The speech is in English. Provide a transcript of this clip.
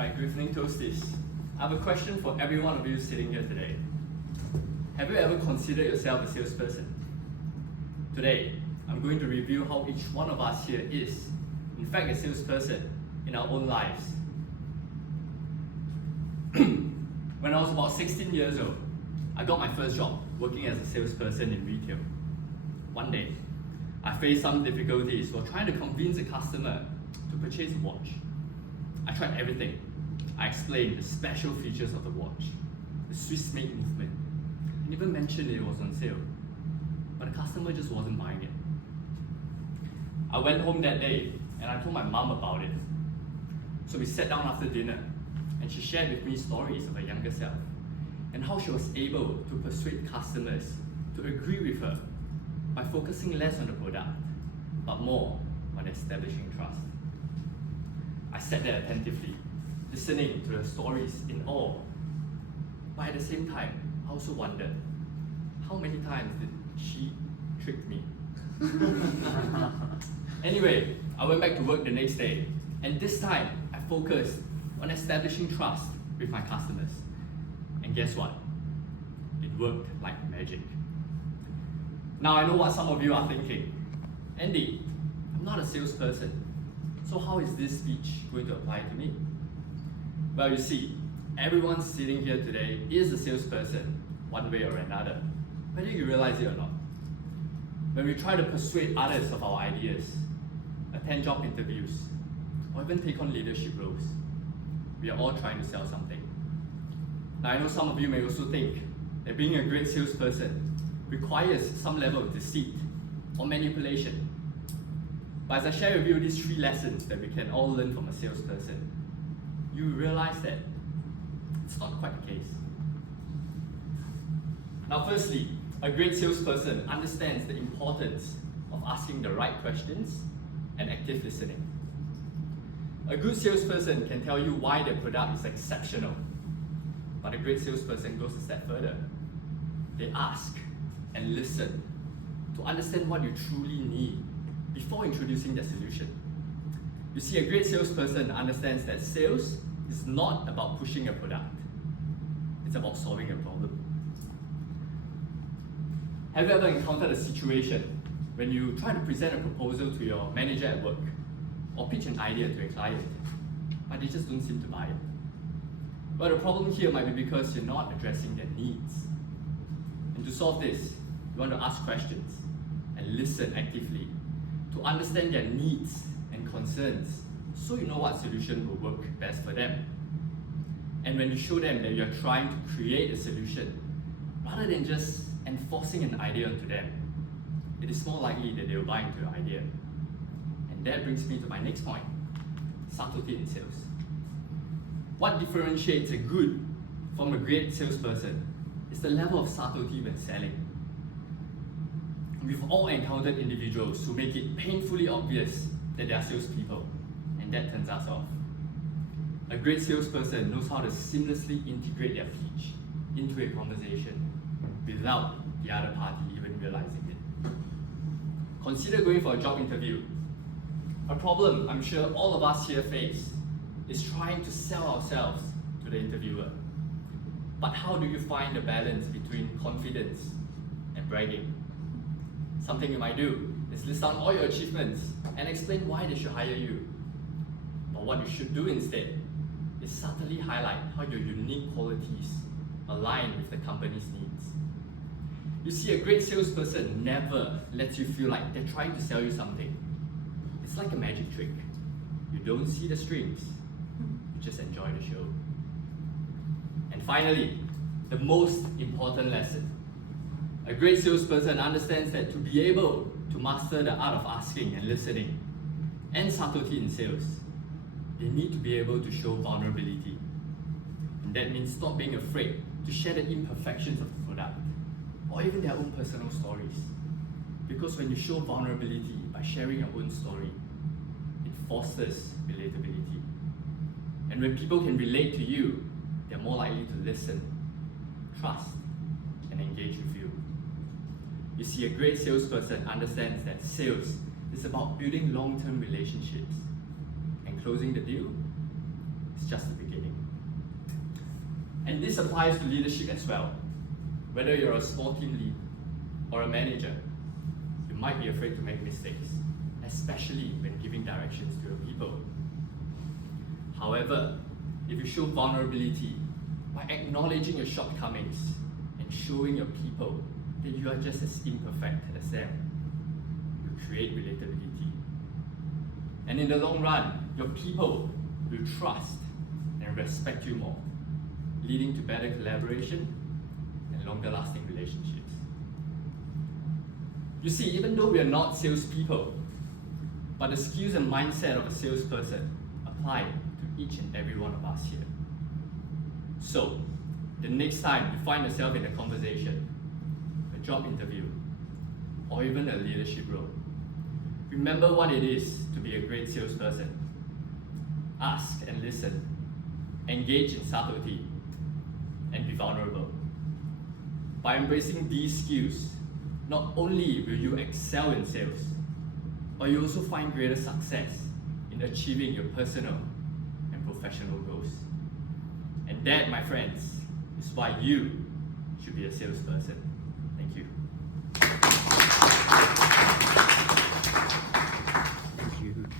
Right, good evening, Toasties. I have a question for every one of you sitting here today. Have you ever considered yourself a salesperson? Today, I'm going to review how each one of us here is, in fact, a salesperson in our own lives. When I was about 16 years old, I got my first job working as a salesperson in retail. One day, I faced some difficulties while trying to convince a customer to purchase a watch. I tried everything. I explained the special features of the watch, the Swiss made movement, and even mentioned it was on sale. But the customer just wasn't buying it. I went home that day and I told my mom about it. So we sat down after dinner and she shared with me stories of her younger self and how she was able to persuade customers to agree with her by focusing less on the product, but more on establishing trust. I sat there attentively, listening to the stories in awe. But at the same time, I also wondered, how many times did she trick me? Anyway, I went back to work the next day, and this time I focused on establishing trust with my customers. And guess what? It worked like magic. Now I know what some of you are thinking. Andy, I'm not a salesperson, so how is this speech going to apply to me? Well, you see, everyone sitting here today is a salesperson, one way or another, whether you realize it or not. When we try to persuade others of our ideas, attend job interviews, or even take on leadership roles, we are all trying to sell something. Now I know some of you may also think that being a great salesperson requires some level of deceit or manipulation. But as I share with you these 3 lessons that we can all learn from a salesperson, you realize that it's not quite the case. Now firstly, a great salesperson understands the importance of asking the right questions and active listening. A good salesperson can tell you why their product is exceptional, but a great salesperson goes a step further. They ask and listen to understand what you truly need before introducing their solution. You see, a great salesperson understands that sales is not about pushing a product, it's about solving a problem. Have you ever encountered a situation when you try to present a proposal to your manager at work or pitch an idea to a client, but they just don't seem to buy it? Well, the problem here might be because you're not addressing their needs. And to solve this, you want to ask questions and listen actively to understand their needs and concerns so you know what solution will work best for them. And when you show them that you're trying to create a solution, rather than just enforcing an idea onto them, it is more likely that they will buy into your idea. And that brings me to my next point, subtlety in sales. What differentiates a good from a great salesperson is the level of subtlety when selling. We've all encountered individuals who make it painfully obvious that they are salespeople, and that turns us off. A great salesperson knows how to seamlessly integrate their pitch into a conversation without the other party even realizing it. Consider going for a job interview. A problem I'm sure all of us here face is trying to sell ourselves to the interviewer. But how do you find the balance between confidence and bragging? Something you might do is list down all your achievements and explain why they should hire you. But what you should do instead is subtly highlight how your unique qualities align with the company's needs. You see, a great salesperson never lets you feel like they're trying to sell you something. It's like a magic trick. You don't see the strings, you just enjoy the show. And finally, the most important lesson. A great salesperson understands that to be able to master the art of asking and listening and subtlety in sales, they need to be able to show vulnerability. And that means not being afraid to share the imperfections of the product or even their own personal stories. Because when you show vulnerability by sharing your own story, it fosters relatability. And when people can relate to you, they're more likely to listen, trust, and engage with you. You see, a great salesperson understands that sales is about building long-term relationships, and closing the deal is just the beginning. And this applies to leadership as well. Whether you're a small team lead or a manager, you might be afraid to make mistakes, especially when giving directions to your people. However, if you show vulnerability by acknowledging your shortcomings and showing your people that you are just as imperfect as them, you create relatability. And in the long run, your people will trust and respect you more, leading to better collaboration and longer lasting relationships. You see, even though we are not salespeople, but the skills and mindset of a salesperson apply to each and every one of us here. So, the next time you find yourself in a conversation, a job interview, or even a leadership role, remember what it is to be a great salesperson. Ask and listen, engage in subtlety, and be vulnerable. By embracing these skills, not only will you excel in sales, but you also find greater success in achieving your personal and professional goals. And that, my friends, is why you should be a salesperson. Thank you.